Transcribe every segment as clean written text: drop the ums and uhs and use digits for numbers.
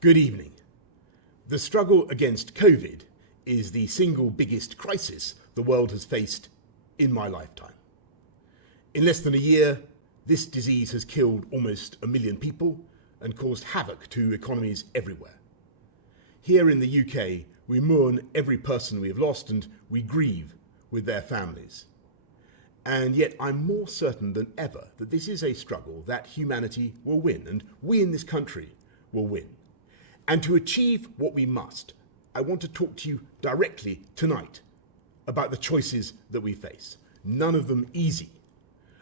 Good evening. The struggle against COVID is the single biggest crisis the world has faced in my lifetime. In less than a year, this disease has killed almost 1 million people and caused havoc to economies everywhere. Here in the UK, we mourn every person we have lost and we grieve with their families. And yet I'm more certain than ever that this is a struggle that humanity will win, and we in this country will win. And to achieve what we must, I want to talk to you directly tonight about the choices that we face, none of them easy,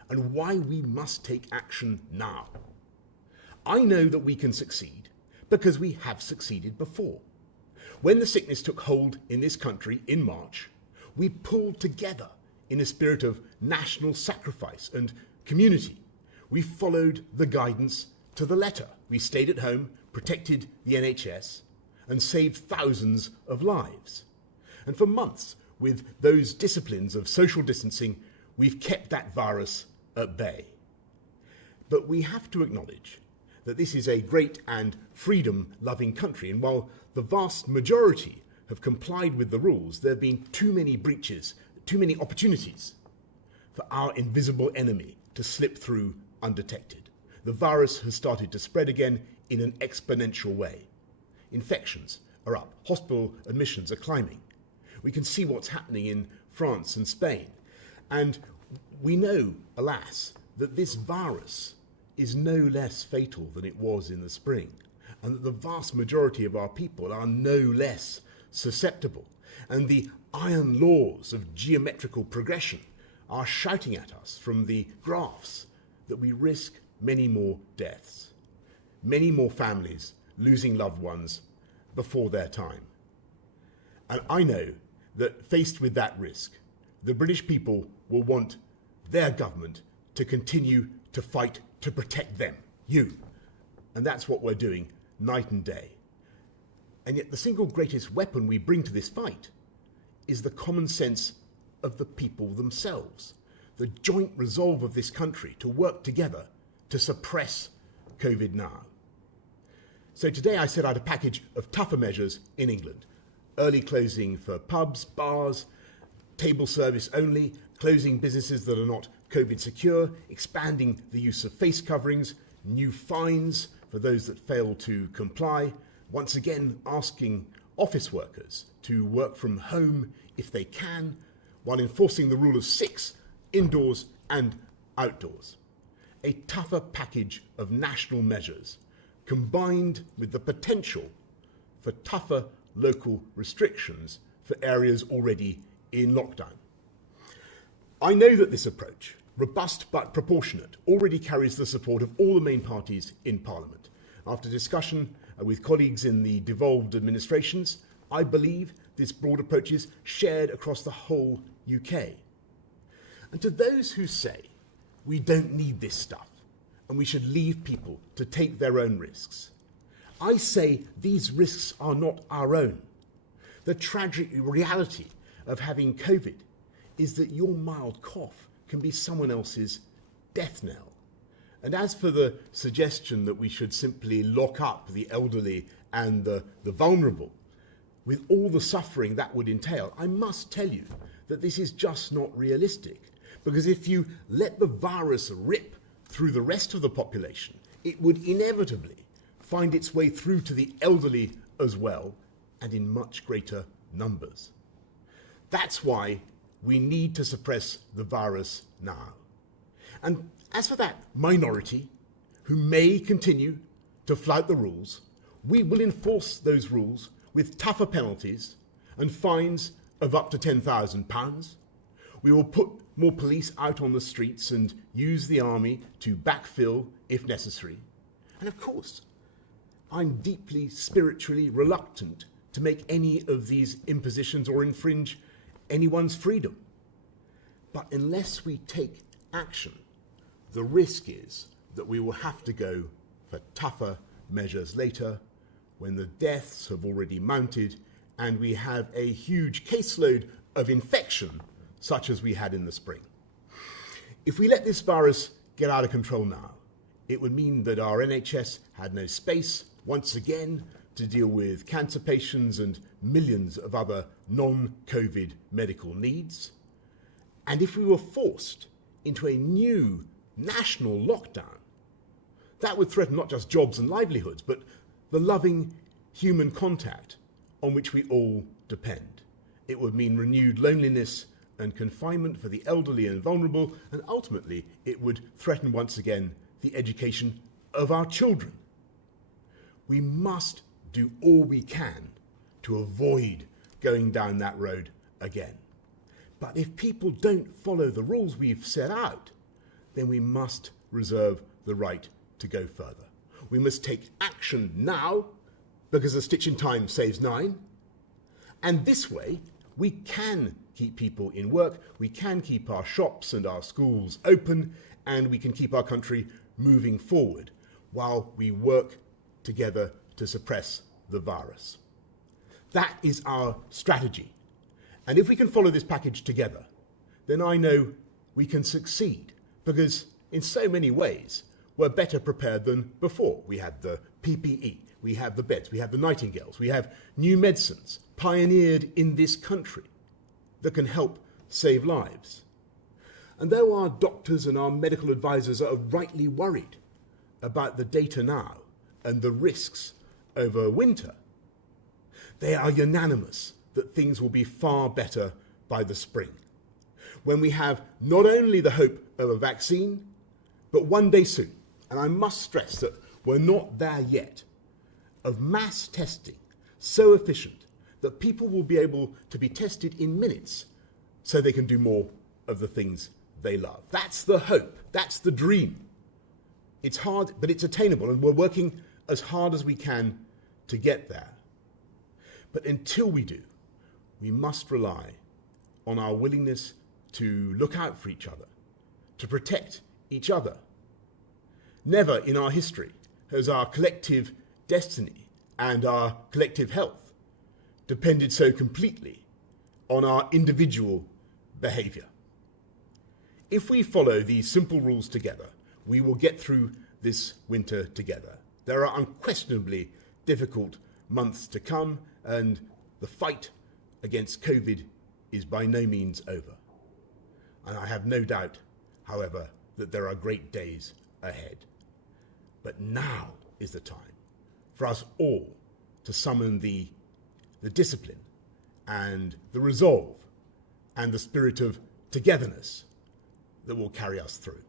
and why we must take action now. I know that we can succeed because we have succeeded before. When the sickness took hold in this country in March, we pulled together in a spirit of national sacrifice and community. We followed the guidance to the letter. We stayed at home, protected the NHS, and saved thousands of lives. And for months, with those disciplines of social distancing, we've kept that virus at bay. But we have to acknowledge that this is a great and freedom-loving country, and while the vast majority have complied with the rules, there have been too many breaches, too many opportunities for our invisible enemy to slip through undetected. The virus has started to spread again in an exponential way. Infections are up, hospital admissions are climbing. We can see what's happening in France and Spain. And we know, alas, that this virus is no less fatal than it was in the spring, and that the vast majority of our people are no less susceptible. And the iron laws of geometrical progression are shouting at us from the graphs that we risk many more deaths, many more families losing loved ones before their time. And I know that faced with that risk, the British people will want their government to continue to fight to protect them, you. And that's what we're doing night and day. And yet the single greatest weapon we bring to this fight is the common sense of the people themselves, the joint resolve of this country to work together to suppress COVID now. So today I set out a package of tougher measures in England. Early closing for pubs, bars, table service only, closing businesses that are not COVID secure, expanding the use of face coverings, new fines for those that fail to comply, once again asking office workers to work from home if they can, while enforcing the rule of 6 indoors and outdoors. A tougher package of national measures combined with the potential for tougher local restrictions for areas already in lockdown. I know that this approach, robust but proportionate, already carries the support of all the main parties in Parliament. After discussion with colleagues in the devolved administrations, I believe this broad approach is shared across the whole UK. And to those who say we don't need this stuff and we should leave people to take their own risks, I say these risks are not our own. The tragic reality of having COVID is that your mild cough can be someone else's death knell. And as for the suggestion that we should simply lock up the elderly and the vulnerable, with all the suffering that would entail, I must tell you that this is just not realistic. Because if you let the virus rip through the rest of the population, it would inevitably find its way through to the elderly as well, and in much greater numbers. That's why we need to suppress the virus now. And as for that minority who may continue to flout the rules, we will enforce those rules with tougher penalties and fines of up to £10,000. We will put more police out on the streets and use the army to backfill if necessary. And of course, I'm deeply spiritually reluctant to make any of these impositions or infringe anyone's freedom. But unless we take action, the risk is that we will have to go for tougher measures later when the deaths have already mounted and we have a huge caseload of infection such as we had in the spring. If we let this virus get out of control now, it would mean that our NHS had no space, once again, to deal with cancer patients and millions of other non-COVID medical needs. And if we were forced into a new national lockdown, that would threaten not just jobs and livelihoods, but the loving human contact on which we all depend. It would mean renewed loneliness and confinement for the elderly and vulnerable, and ultimately it would threaten once again the education of our children. We must do all we can to avoid going down that road again. But if people don't follow the rules we've set out, then we must reserve the right to go further. We must take action now, because a stitch in time saves 9. And this way, we can keep people in work, we can keep our shops and our schools open, and we can keep our country moving forward while we work together to suppress the virus. That is our strategy. And if we can follow this package together, then I know we can succeed, because in so many ways, we're better prepared than before. We have the PPE, we have the beds, we have the nightingales, we have new medicines pioneered in this country that can help save lives. And though our doctors and our medical advisors are rightly worried about the data now and the risks over winter, they are unanimous that things will be far better by the spring, when we have not only the hope of a vaccine, but one day soon, and I must stress that we're not there yet, of mass testing so efficient that people will be able to be tested in minutes so they can do more of the things they love. That's the hope, that's the dream. It's hard, but it's attainable, and we're working as hard as we can to get there. But until we do, we must rely on our willingness to look out for each other, to protect each other. Never in our history has our collective destiny and our collective health depended so completely on our individual behaviour. If we follow these simple rules together, we will get through this winter together. There are unquestionably difficult months to come, and the fight against COVID is by no means over. And I have no doubt, however, that there are great days ahead. But now is the time for us all to summon the discipline and the resolve and the spirit of togetherness that will carry us through.